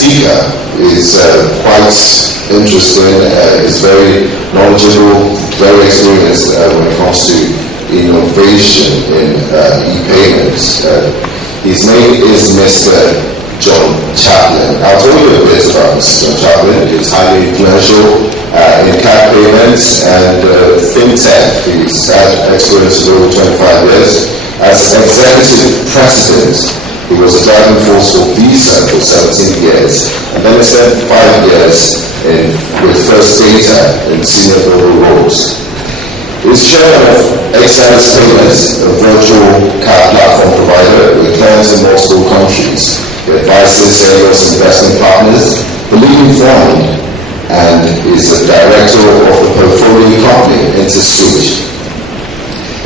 speaker is quite interesting, is very knowledgeable, very experienced when it comes to innovation in e-payments. His name is Mr. John Chaplin. I'll tell you a bit about Mr. John Chaplin. He's highly influential in card payments and fintech. He's had experience for over 25 years. As executive president, he was a driving force for Visa for 17 years, and then he spent 5 years with First Data in senior global roles. He's chairman of Excellence Payments, a virtual card platform provider with clients in multiple countries. He advises sales investment partners, the leading fund, and is the director of the portfolio company InterSwitch.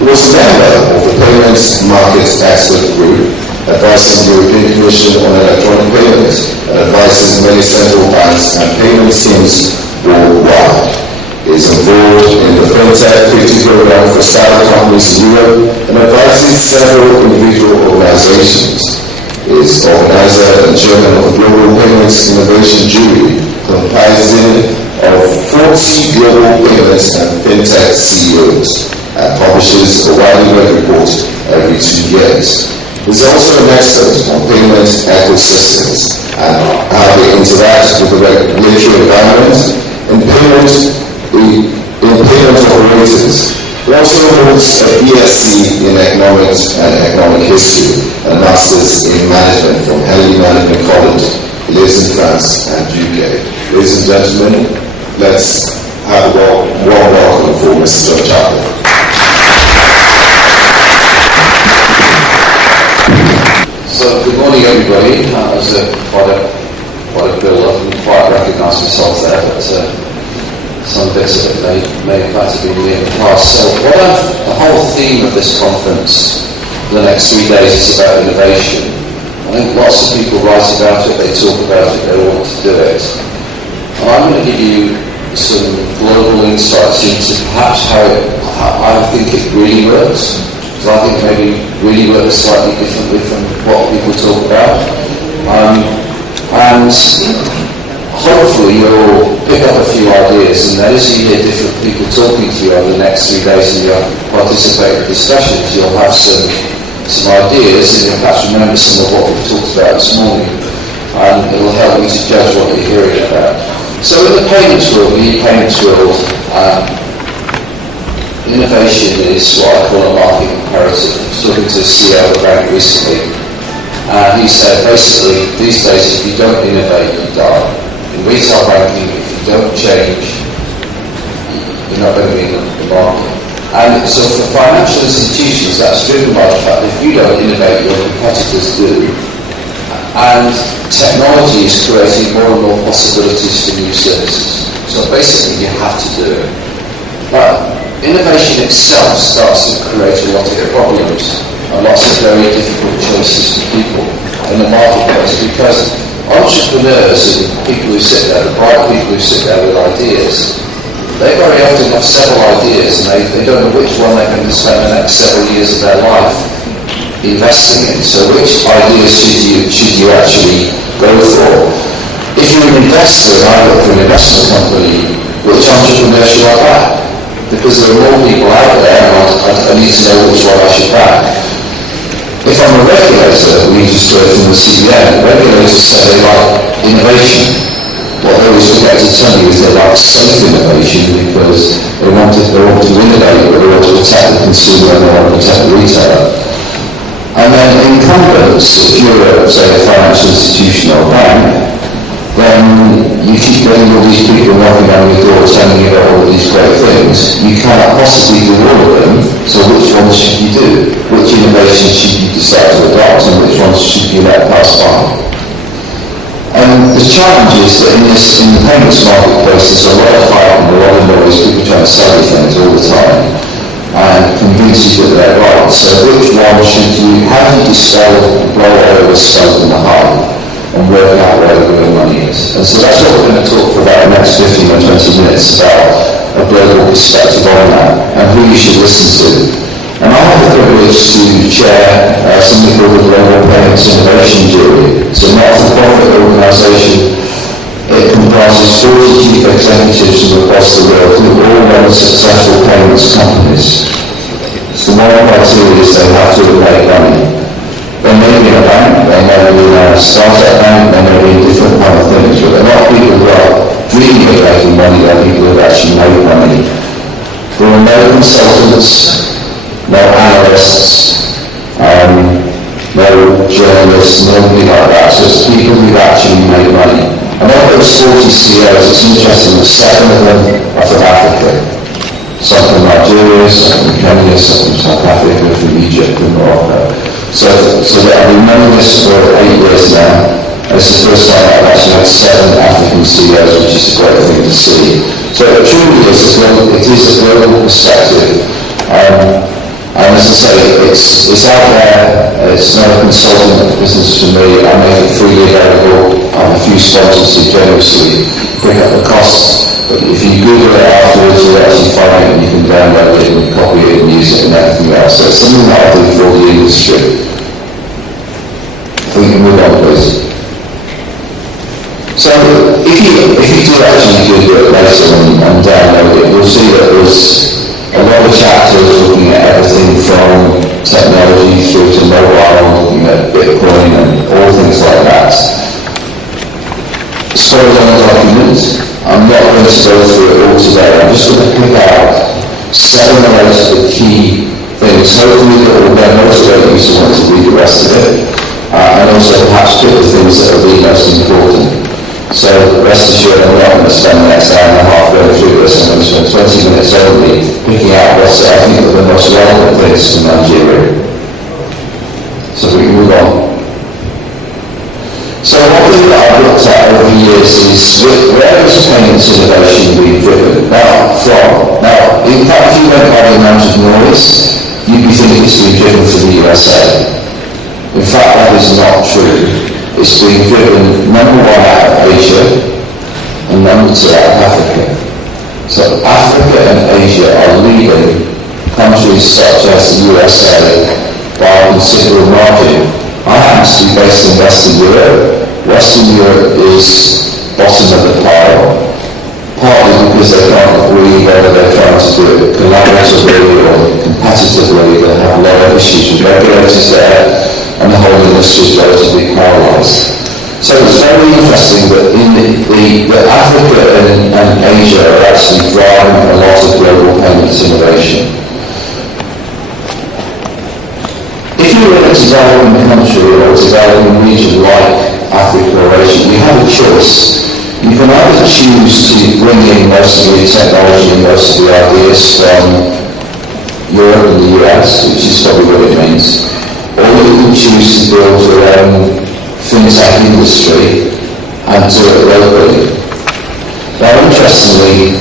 He was a member of the Payments Market Expert Group, advising the European Commission on electronic payments and advising many central banks and payment schemes worldwide. He is involved in the FinTech 50 program for startup companies in Europe and advises several individual organizations. He is organizer and chairman of the Global Payments Innovation Jury, comprising of 40 global payments and FinTech CEOs, and publishes a widely read report every 2 years. He's also an expert on payment ecosystems and how they interact with the regulatory environment and payment operators. He also holds a BSc in Economics and Economic History and a Master's in Management from Henley Management College. He lives in France and UK. Ladies and gentlemen, let's have a warm welcome for Mr. John Chaplin. So, good morning everybody. That was quite a build-up. I didn't quite recognise myself there, but some bits of it may in fact have been me in the past. So the whole theme of this conference for the next 3 days is about innovation. I think lots of people write about it, they talk about it, they want to do it. And I'm going to give you some global insights into perhaps how I think it really works. Because I think maybe really works slightly differently from what people talk about. And hopefully you'll pick up a few ideas, and then as you hear different people talking to you over the next 3 days and you participate in discussions, you'll have some ideas and you'll perhaps remember some of what we've talked about this morning, and it will help you to judge what you're hearing about. So in the payments world, the e-payments world, innovation is what I call a market imperative. I was talking to the CEO of a bank recently, and he said basically these days if you don't innovate, you die. In retail banking, if you don't change, you're not going to be in the market. And so for financial institutions, that's driven by the fact that if you don't innovate, your competitors do. And technology is creating more and more possibilities for new services. So basically you have to do it. But innovation itself starts to create a lot of problems and lots of very difficult choices for people in the marketplace, because entrepreneurs and people who sit there, the bright people who sit there with ideas, they very often have several ideas and they don't know which one they're going to spend the next several years of their life investing in. So which ideas should you actually go for? If you're an investor and I look for an investment company, which entrepreneur should I back? Because there are more people out there and I need to know which one I should back. If I'm a regulator, we just heard from the CBN, regulators say they like innovation. What they always forget to tell you is they like safe innovation because they want to innovate, but they want to protect the consumer and they want to protect the retailer. And then incumbents, if you're say a financial institution or a bank, then you keep getting all these people knocking down your door telling you about all these great things. You cannot possibly do all of them, so which ones should you do? Which innovations should you decide to adopt and which ones should you let pass by? And the challenge is that in the payments marketplace there's a lot of hype and a lot of noise, people trying to sell you things all the time and convince you that they're right. So which one should you, how do you dispel the blow over the smoke and the hype and work out where the real money is? And so that's what we're going to talk for about the next 15 or 20 minutes about a global perspective on that and who you should listen to. And I have the privilege to chair something called the Global Payments Innovation Jury. It's a not-for-profit organisation chief executives from across the world who all run successful payments companies. So one criteria is they have to make money. They may be in a bank, they may be in a startup bank, they may be in different kind of things, but they're not people who are dreaming of making money, they're people who have actually made money. There are no consultants, no analysts, no journalists, nobody like that. So it's people who've actually made money. And of those 40 CEOs, it's interesting that 7 of them are from Africa. Some from Nigeria, some from Kenya, some from South Africa, from Egypt, from Morocco. So that I've been running this for 8 years now. It's the first time I've actually had 7 African CEOs, which is a great thing to see. So it truly is a global perspective. And as I say, it's out there, it's not a consultant business for me. I make it freely available. I have a few sponsors who generously pick up the costs. But if you Google it afterwards, you'll actually find it and you can download it and copy it and use it and everything else. So it's something that I do for the industry. If we can move on, please. So if you do actually Google it later and download it, you'll see that there's a lot of chapters looking at everything from technology through to mobile, looking at Bitcoin and all things like that. It's quite a long document. I'm not going to go through it all today. I'm just going to pick out 7 or 8 of the key things. Hopefully that will then motivate you to want to read the rest of it. And also perhaps pick the things that are the most important. So rest assured I'm not going to spend the next hour and a half going through this. I'm going to spend 20 minutes only picking out what I think are the most relevant things to Nigeria. So we can move on. So one thing that I've looked at over the years is where is payments innovation being driven? Now, in fact, if you went by the amount of noise, you'd be thinking it's being driven from the USA. In fact, that is not true. It's being driven number 1 out of Asia and number 2 out of Africa. So Africa and Asia are leading countries such as the USA by a considerable margin. I happen to be based in Western Europe. Western Europe is bottom of the pile, partly because they can't agree whether they're trying to do it collaboratively or competitively. They have a lot of issues with regulators there, and the whole industry is relatively paralysed. So it's very interesting that that Africa and Asia are actually driving a lot of global payments innovation. If you're in a developing country or a developing region like Africa or Asia, you have a choice. You can either choose to bring in most of the technology and most of the ideas from Europe and the US, which is probably what it means, or you can choose to build your own fintech industry and do it locally. Now, interestingly,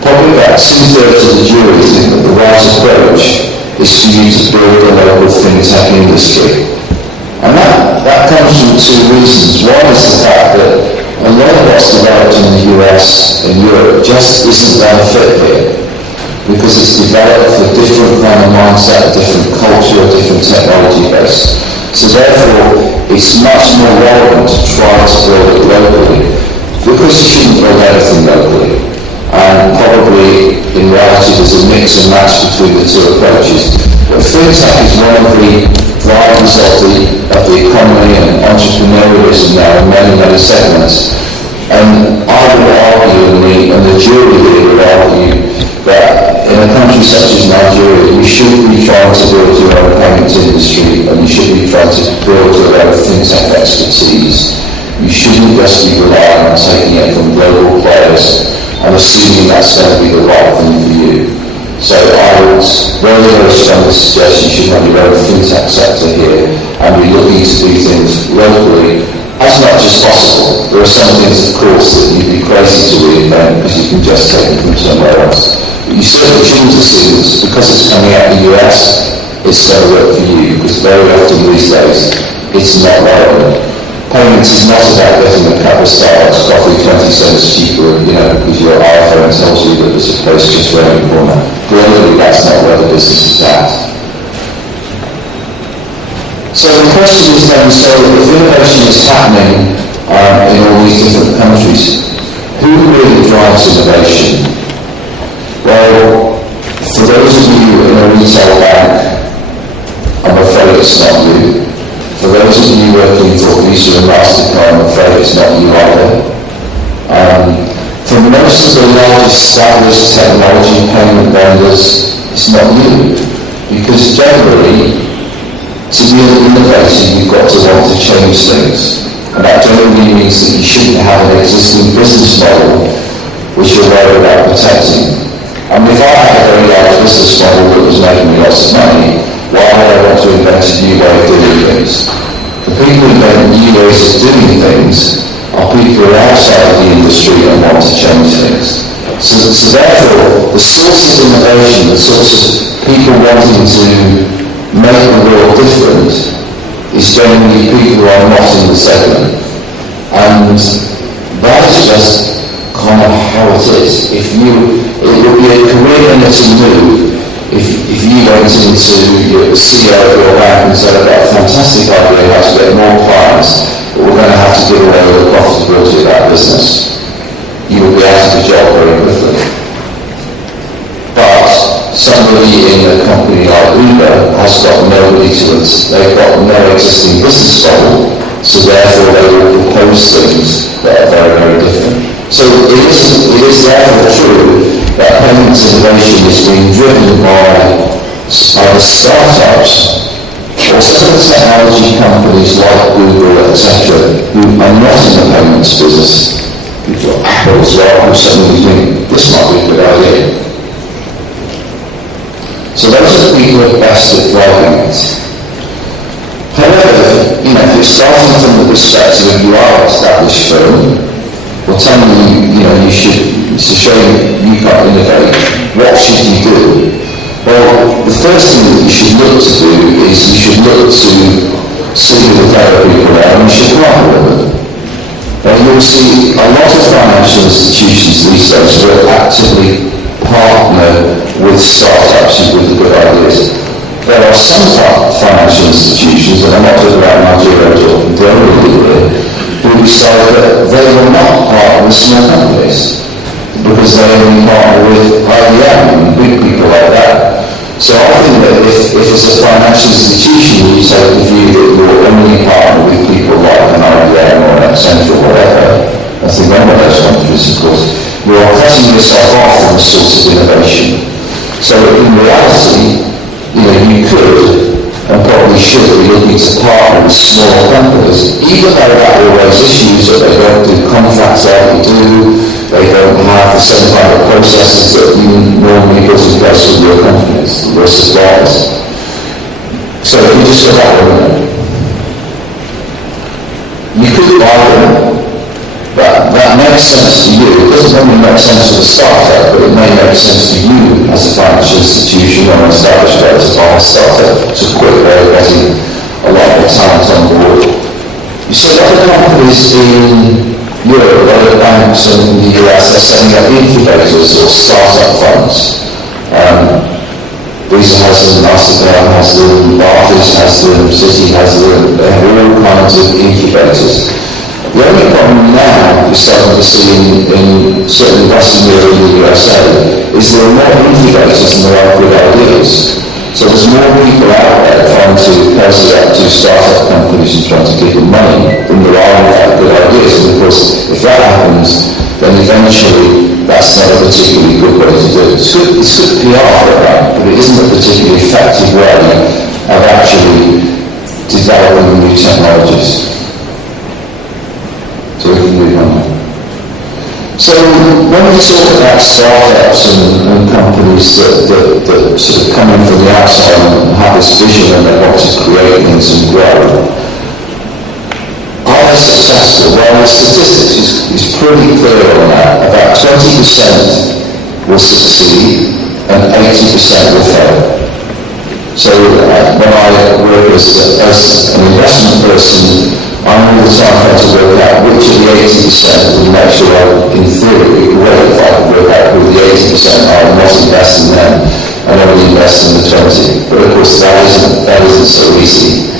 probably about 2/3 of the jury think that the right approach is for you to build a local fintech industry. And that comes from 2 reasons. One is the fact that a lot of what's developed in the US and Europe just isn't going to fit here, because it's developed for a different kind of mindset, a different culture, a different technology base. So therefore, it's much more relevant to try to build it locally, because you shouldn't build anything locally. And probably, in reality, there's a mix and match between the 2 approaches. But fintech is one of the drivers of the economy and entrepreneurialism now in many, many segments. And I would argue, and the jury here would argue, that in a country such as Nigeria, you should be trying to build your own payments industry, and you should be trying to build your own fintech expertise. You shouldn't just be relying on taking it from global players and assuming that's going to be the right thing for you. So I would very, very strongly suggest you should have your own fintech sector here and be looking to do things locally as much as possible. There are some things, of course, that you'd be crazy to reinvent because you can just take them from somewhere else. You certainly shouldn't assume that because it's coming out of the US, it's going to work for you, because very often these days, it's not relevant. Payments is not about getting a cup of Starbucks coffee 20 cents cheaper, because your iPhone tells you that there's a place just around the corner. Globally, that's not where the business is at. So the question is then, so if innovation is happening in all these different countries, Who really drives innovation? Well, for those of you in a retail bank, I'm afraid it's not you. For those of you working for Visa and MasterCard, I'm afraid it's not you either. For most of the large established technology payment vendors, it's not you. Because generally, to be an innovator, you've got to want to change things. And that generally means that you shouldn't have an existing business model which you're worried about protecting. I mean, if I had a very large business model that was making me lots of money, why would I want to invent a new way of doing things? The people who invent new ways of doing things are people who are outside of the industry and want to change things. So therefore, the source of innovation, the source of people wanting to make the world different, is generally people who are not in the segment. And that is just kind of how it is. It would be a career-limiting move if you went into your CEO of your bank and said, I've got a fantastic idea how to get more clients, but we're going to have to give away all the profitability of that business. You would be out of the job very quickly. But somebody in a company like Uber has got nobody they've got no existing business model, so therefore they will propose things that are very, very different. So it is therefore true that payments innovation is being driven by either startups or some of the technology companies like Google, etc., who are not in the payments business. You've got Apple as well, who suddenly think this might be a good idea. So those are the people who are best at driving it. However, if you're starting from the perspective of you are an established firm, well, telling it's a shame you can't innovate, what should you do? Well, the first thing that you should look to do is you should look to see who the clever people are and you should partner with them. You'll see a lot of financial institutions these days will actively partner with startups with the good ideas. There are some financial institutions, and I'm not talking about Nigeria or globally here, who decide that they will not partner with small companies because they only partner with IBM and big people like that. So I think that if it's a financial institution, you take the view that you'll only partner with people like an IBM or an Accenture or whatever, I think one of those countries, of course, you're cutting yourself off from a source of innovation. So in reality, you could and probably should be looking to partner with small companies, even though that will raise issues that they don't do contracts like you do, they don't have the same kind of processes that you normally put in place with your companies, your suppliers. So if you just look at them, you could buy them, but that makes sense to you. It doesn't only make sense to the startup, but it may make sense to you as a financial institution or an established way to buy a startup. It's a quick way of getting a lot of talent on board. You see, other companies in Europe, other banks in the US are setting up incubators or startup funds. Visa has them, MasterCard has them, Barclays has them, Citi has them, they have all kinds of incubators. The only problem now we're starting to see in certainly Western Europe and the USA is there are more incubators than there are good ideas. So there's more people out there trying to pay up to startup companies and trying to give them money than there are good ideas. And of course, if that happens, then eventually that's not a particularly good way to do it. It's good PR for that, but it isn't a particularly effective way of actually developing new technologies. So we can move on. So when we talk about startups and companies that sort of come in from the outside and have this vision and they want to create things and grow, are they successful? Well, the statistics is pretty clear on that. About 20% will succeed and 80% will fail. So when I work as an investment person, I'm all the time trying to work out which of the 80% will make sure in theory, it would be great if I could work out who the 80% are and not invest in them and only invest in the 20. But of course that isn't so easy.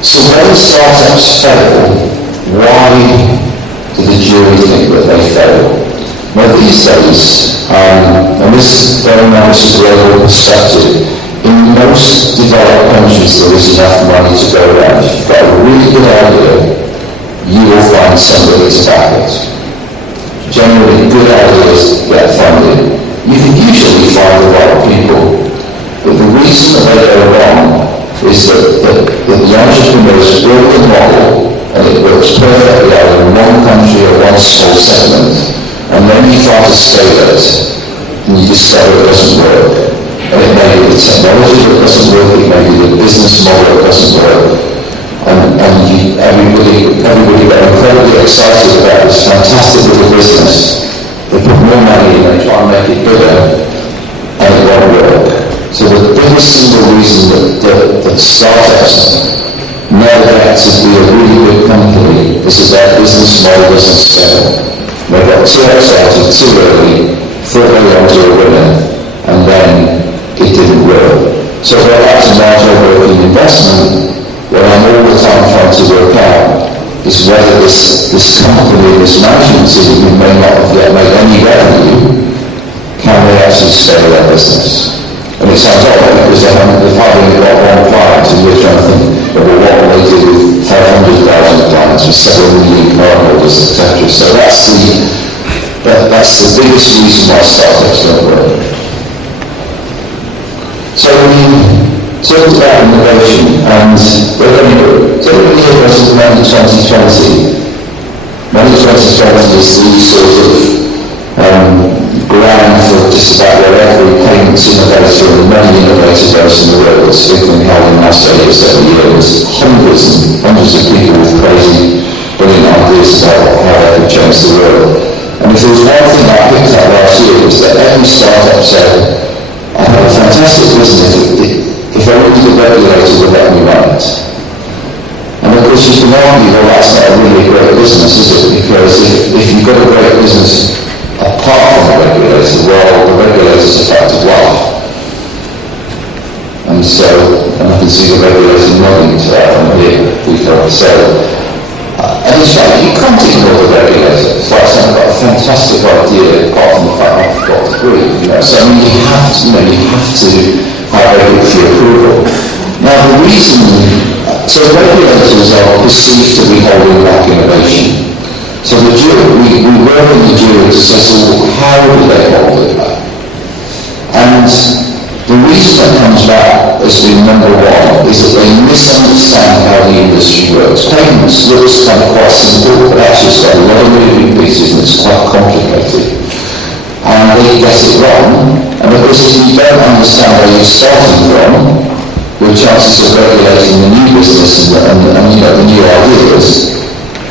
So when startups fail, why do the jury think that they fail. Now these days, and this very much is a global perspective, in most developed countries there is enough money to go around. If you've got a really good idea, you will find somebody to back it. Generally, good ideas get funded. You can usually find the right people. But the reason that they go wrong is that the entrepreneurs build a model and it works perfectly out in one country or one small segment. And then you try to scale it, and you discover it doesn't work. And it may be the technology that doesn't work, it may be the business model that doesn't work. And everybody got incredibly excited about this fantastic little business. They put more money in, they try and make it bigger, and it won't work. So the biggest single reason that startups never get to be a really good company is that their business model doesn't scale. They got too excited too early, thought they were onto a winner, and then it didn't work. So going back to marginal working investment, what I'm all the time trying to work out is whether this company, this management team, who may not have yet made any revenue, can they actually scale their business? And it sounds odd because they've hardly got one client, and you're trying to think, well, what will they do with 500,000 clients, with 7 million cardholders, etc. So that's the biggest reason why startups don't work. So we talked about innovation, and everybody here was Money 2020. Money 2020 is the sort of ground for just about where every payments innovator and money innovator goes in the world. It's been held in Las Vegas every year. There's hundreds of people with crazy, brilliant ideas about how they could change the world. And if there was one thing I picked up last year, was that every startup said, I have a fantastic business if only the regulator would let me run it. And of course you can argue, well, that's not a really great business, is it? Because if you've got a great business apart from the regulator, well, the regulator's a fact of life. And I can see the regulator nodding to that from here, and it's like, you can't ignore the regulator. It's like saying, I've got a fantastic idea, apart from the fact I've got to agree. So I mean, you have to have regulatory approval. Now the reason, so regulators are perceived to be holding back innovation. So we work in the jury to say, so how do they hold it back? And the reason that comes back as being number one is that they misunderstand how the industry works. Payments looks kind of quite simple, but actually it's got a lot of moving pieces and it's quite complicated. And they get it wrong, and of course if you don't understand where you're starting from, your chances of regulating the new business and the new ideas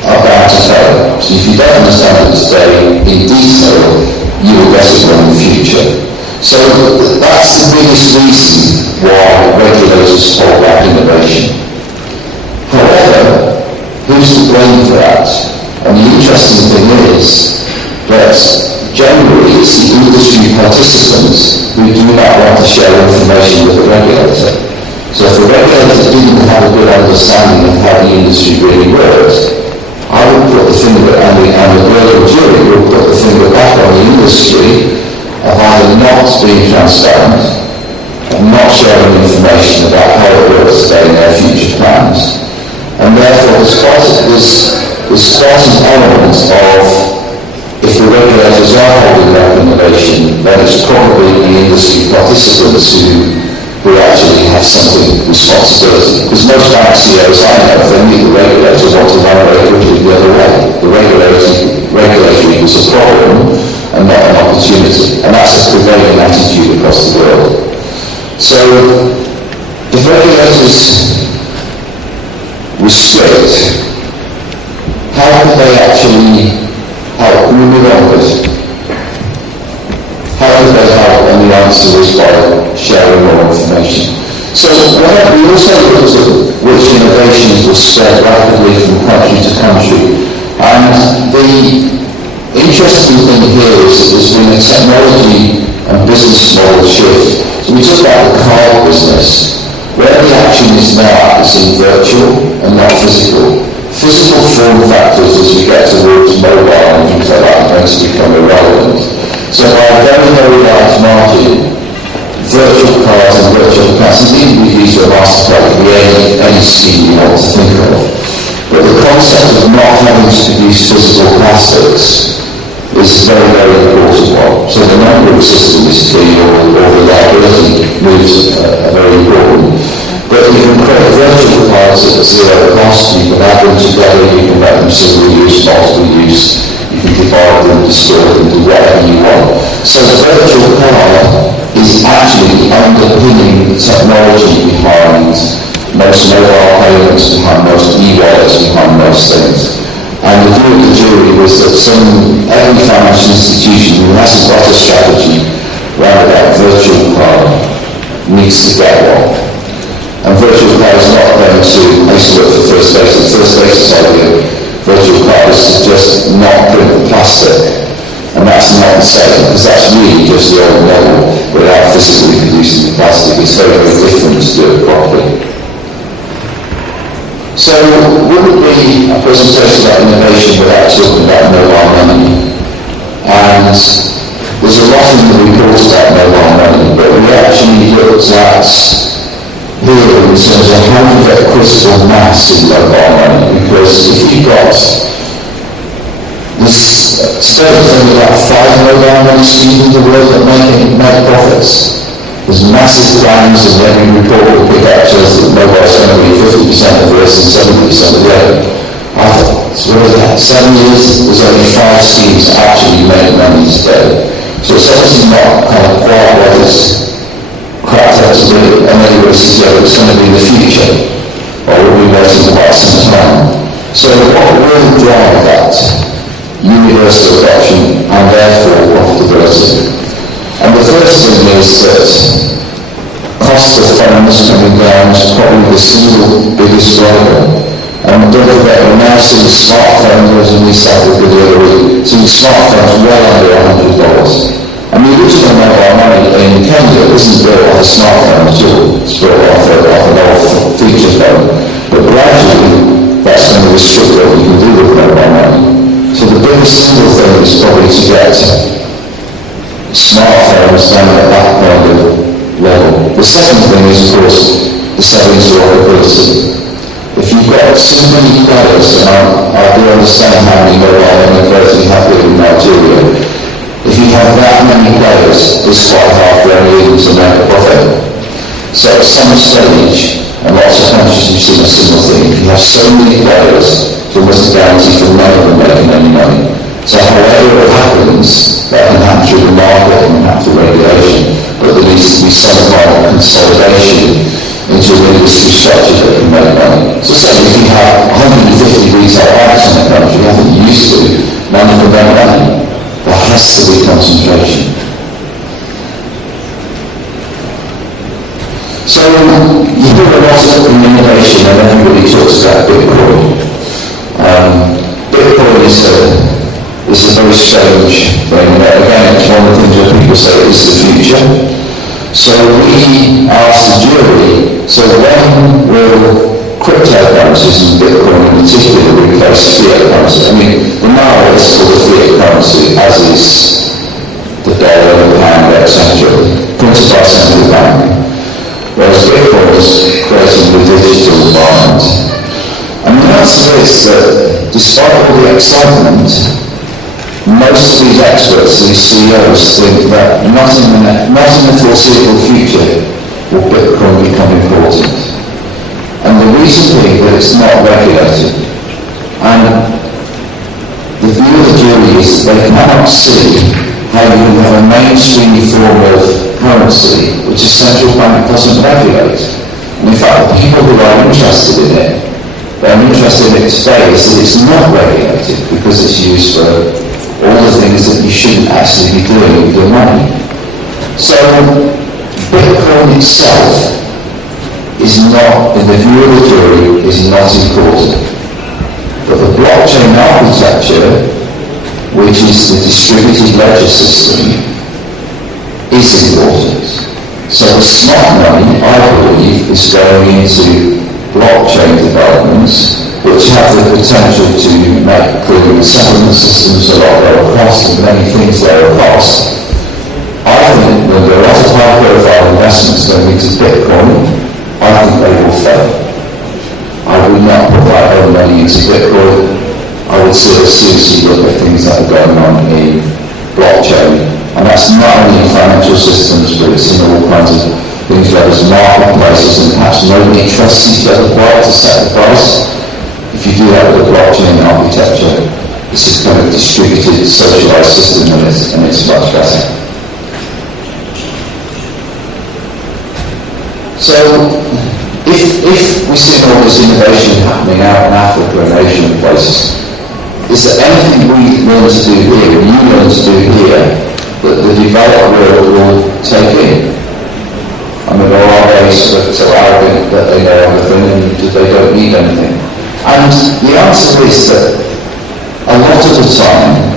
are bound to fail. So if you don't understand it today in detail, you will get it wrong in the future. So that's the biggest reason why regulators hold back innovation. However, who's to blame for that? And the interesting thing is that generally it's the industry participants who do not want to share information with the regulator. So if the regulator didn't have a good understanding of how the industry really works, I would put the finger, and the global jury would put the finger back on the industry of either not being transparent and not sharing information about how it works today in their future plans. And therefore there's quite an element of, if the regulators are holding back innovation, then it's probably the industry participants who actually have something responsibility. Because most bank CEOs I know, if they meet the regulator, want to run very quickly the other way. The regulatory was a problem and not an opportunity. And that's a prevailing attitude across the world. So, if regulators restrict, how can they actually help? Can we move on with this? How can they help? And the answer is by sharing more information. So we also looked at which innovations will spread rapidly from country to country. And the interesting thing here is that there's been a technology and business model shift. So we talked about the card business. Where the action is now is in virtual and not physical. Physical form factors as we get towards mobile and cards and virtual accounts, and even with use of a MasterCard, it can be any scheme you want to think of. But the concept of not having to produce physical plastics is a very, very important one. So the number of system is key, or reliability moves are very important. But you can create virtual cards at zero cost, you can add them together, you can make them single use, multiple use, you can divide them, distort them, do whatever you want. So the virtual card is actually underpinning the technology behind most mobile payments, behind most e-wallets, behind most things. And the view of the jury was that every financial institution who hasn't got a strategy around that virtual card needs to get one. And virtual card is not going to, I used to work for First Basis. First Basis idea, virtual card is to just not print the plastic. And that's not the same, because that's really just the old model without physically producing the plastic. It's very, very different to do it properly. So, wouldn't be a presentation about innovation without talking about mobile money? And there's a lot in the report about mobile money, but we actually looked at here in terms of how to get critical mass in mobile money, because if you've got this, today there's only about 5 mobile money schemes in the world that make profits. There's massive plans, and every report will pick up shows that mobile is going to be 50% of this and 70% of the other. So what is that? 7 years, there's only 5 schemes that actually make money today. So it's obviously not kind of quite what it's cracked up to be, and anybody suggests it's going to be the future, or we'll be waiting quite some time. So what will drive that? Universal adoption and therefore profitability. And the first thing is that cost of funds coming down is probably the single biggest driver. And don't forget, we're now seeing smartphones, as we started with the other week, seeing smartphones well under $100. And the original mobile money in Kenya isn't built off a smartphone at all. It's built off an old feature phone. But gradually, that's going to restrict what you can do with mobile money. So the biggest single thing is probably to get smartphones down at that kind of level. The second thing is, of course, the selling interoperability. If you've got so many players, and I do understand how many mobile money players we have here in Nigeria, if you have that many players, it's quite hard for any of them to make a profit. So at some stage, and lots of countries you've seen a similar thing, if you have so many players, it's almost a guarantee for none of them making any money. So however it happens, that can happen through the market, it can happen through regulation, but there needs to be some kind of consolidation into an industry structure that can make money. So say if you have 150 retail banks in the country, I think you used to, none of them make money. There has to be concentration. So you hear a lot of innovation and everybody talks about Bitcoin. Bitcoin is a very strange thing. Again, it's one of the things where people say it's the future. So we asked the jury, so when will cryptocurrencies and Bitcoin in particular replace fiat currency? I mean, the naira is still the fiat currency, as is the dollar, the pound, etc., printed by central bank. Whereas Bitcoin is creating the digital environment. And the answer is that despite all the excitement, most of these experts, these CEOs, think that not in the foreseeable future will Bitcoin become important. And the reason being that it's not regulated. And the view of the jury is they cannot see how you can have a mainstream form of currency which a central bank doesn't regulate. And in fact, the people who are interested in it, they're interested in it today, is that it's not regulated because it's used for all the things that you shouldn't actually be doing with your money. So, Bitcoin itself is not, in the view of the jury, is not important. But the blockchain architecture, which is the distributed ledger system, is important. So the smart money, I believe, is going into blockchain developments which have the potential to make clearing settlement systems a lot lower cost and many things lower cost. I think when there are a lot of high-profile investments going into Bitcoin, I think they will fail. I would not put my own money into Bitcoin. I would seriously look at things that are going on in blockchain, and that's not only in financial systems, but it's in all kinds of things like as marketplaces, and perhaps nobody trusts each other quite to set the price. If you do that with a blockchain architecture, it's a kind of distributed, socialized system, and it's much better. So, if we see all this innovation happening out in Africa and Asia and places, is there anything we learn to do here, and you learn to do here, that the developed world will take in? I mean, or are they sort of so arrogant that they know everything and they don't need anything? And the answer is that a lot of the time,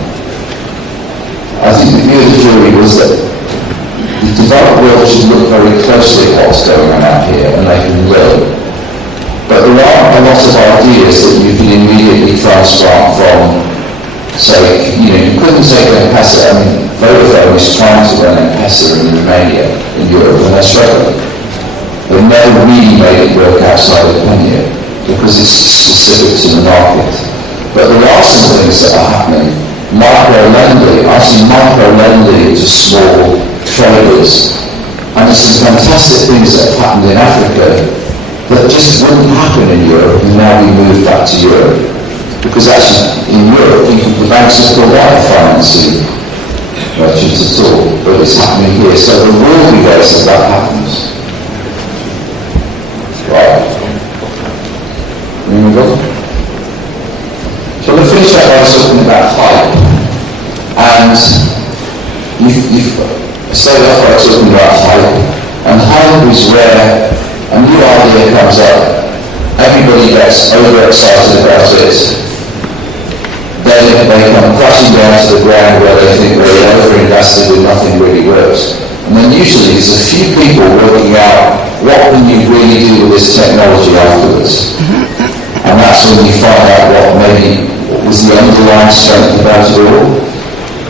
I think the view of the jury was that the developed world should look very closely at what's going on out here and they can learn. But there are a lot of ideas that you can immediately transplant from, say, you couldn't take M-Pesa. I mean, Vodafone is trying to run M-Pesa in Romania, in Europe, and they're struggling. They've never really made it work outside of Kenya because it's specific to the market. But there are some things that are happening. Micro-lending, I've seen micro-lending to small traders, and there's some fantastic things that have happened in Africa that just wouldn't happen in Europe and now we move back to Europe. Because actually in Europe the banks are provide financing merchants at all, but it's happening here. So there will be ways that happens. Right. Move on. So we'll finish up by talking about hype. And you've started off by talking about hype. And hype is where a new idea comes up, everybody gets overexcited about it, then they come crashing down to the ground where they think they're over-invested and nothing really works. And then usually there's a few people working out what can you really do with this technology afterwards. And that's when you find out what was the underlying strength about it all.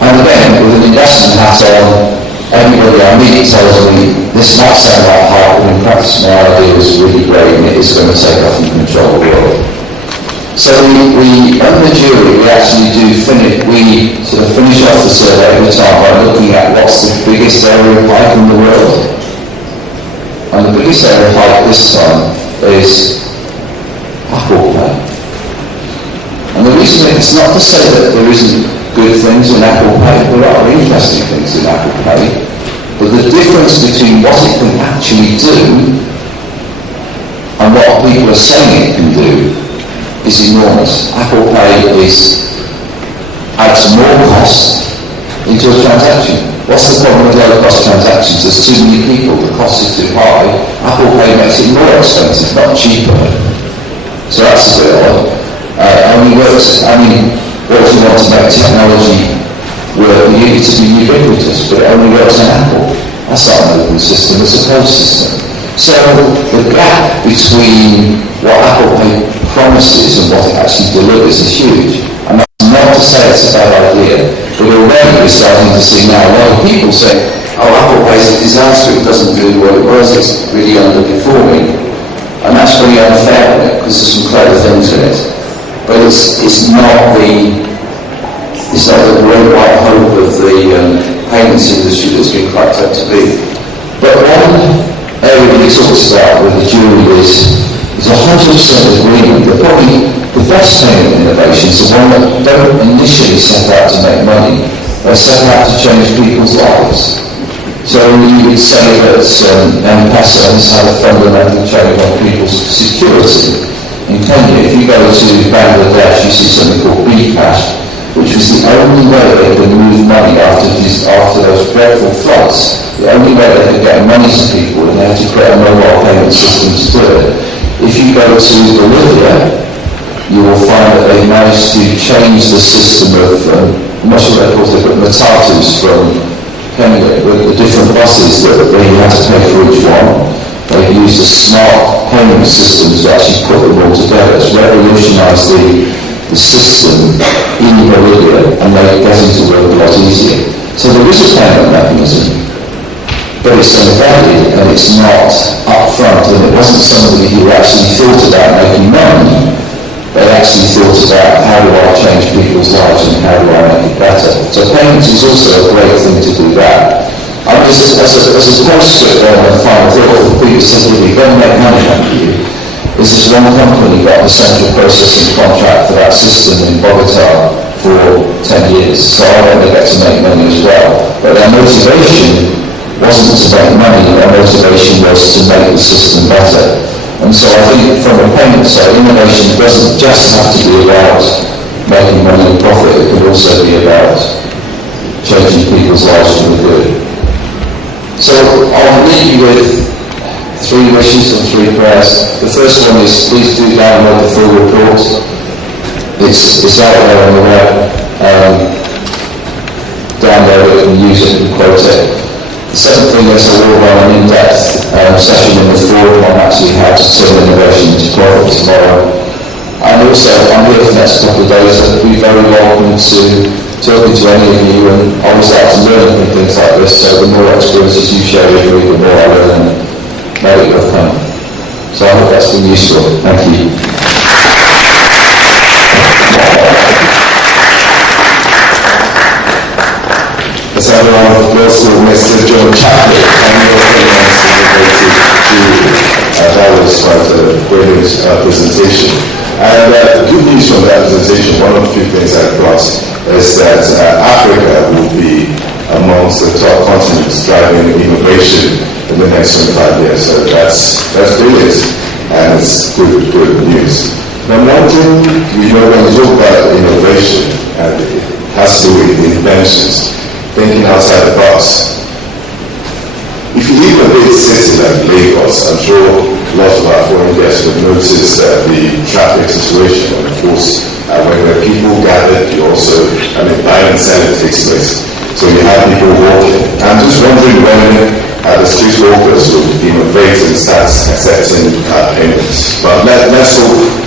And again, with an investment hat on, everybody I meet tells me this might sound like hype, but in practice my idea is really great and it is going to take off and control the world. So we on the jury, we actually we sort of finish off the survey every time by looking at what's the biggest area of hype in the world. And the biggest area of hype this time is Apple Pay. And the reason it's not to say that there isn't good things in Apple Pay, there are interesting things in Apple Pay, but the difference between what it can actually do and what people are saying it can do is enormous. Apple Pay adds more cost into a transaction. What's the problem with low cost transactions? There's too many people, the cost is too high. Apple Pay makes it more expensive, not cheaper. So that's a bit odd. Only works, what if you want to make technology work, you need it to be ubiquitous, but it only works on Apple. That's not an open system, it's a closed system. So the gap between what Apple Pay promises and what it actually delivers is huge. And that's not to say it's a bad idea, but already we're starting to see now a lot of people say, oh, Apple Pay is a disaster, it doesn't do what it was, it's really underperforming. And that's really unfair, because there's some clever things in it. But it's not the great white hope of the payments industry that's been cracked up to be. But one area he talks about with the jury is 100% agreement that probably the best payment innovations are one that don't initially set out to make money, they're set out to change people's lives. So you would say that M-Pesa has had a fundamental change on people's security. In Kenya, if you go to Bangladesh, you see something called B-Cash, which was the only way they could move money after those dreadful floods. The only way they could get money to people, and they had to create a mobile payment system to do it. If you go to Bolivia, you will find that they managed to change the system of, I'm not sure what they call it, but matatus from Kenya, with the different buses that you had to pay for each one. They used a smart payment system to actually put them all together. It's revolutionised the system in Bolivia and made getting to work a lot easier. So there is a payment mechanism, but it's embedded and it's not upfront, and it wasn't somebody who actually thought about making money. They actually thought about how do I change people's lives and how do I make it better. So payments is also a great thing to do that. I mean, as a postscript on the final thought for people simply don't make money out of you, is this one company got the central processing contract for that system in Bogota for 10 years. So I know they get to make money as well. But their motivation wasn't to make money, their motivation was to make the system better. And so I think from a payment side, innovation doesn't just have to be about making money and profit, it could also be about changing people's lives for the good. So I'll leave you with 3 wishes and 3 prayers. The first one is please do download the full report. It's out there on the web. Download it and use it and quote it. The second thing is I will run an in-depth session in the forum on actually how to turn innovation into profit tomorrow. And also, I'm here for the next couple of days. I'd be very welcome to talking to any of you, and I always like to learn from things like this, so the more experiences you share with me, the more I learn, and maybe it will come. So I hope that's been useful. Thank you. Let's have a round of applause for Mr. John Chaplin and your comments related to that was quite a brilliant presentation. And the good news from that presentation, one of the few things I got is that Africa will be amongst the top continents driving innovation in the next 25 years. So that's brilliant, and it's good news. Now, one thing, when you talk about innovation, and it has to do with inventions, thinking outside the box. If you leave a big city like Lagos, I'm sure lots of our foreign guests would notice the traffic situation, and of course, when there are people gathered, you also, buying and selling takes place. So you have people walking. I'm just wondering when the street walkers will innovate and start accepting card payments. But let's hope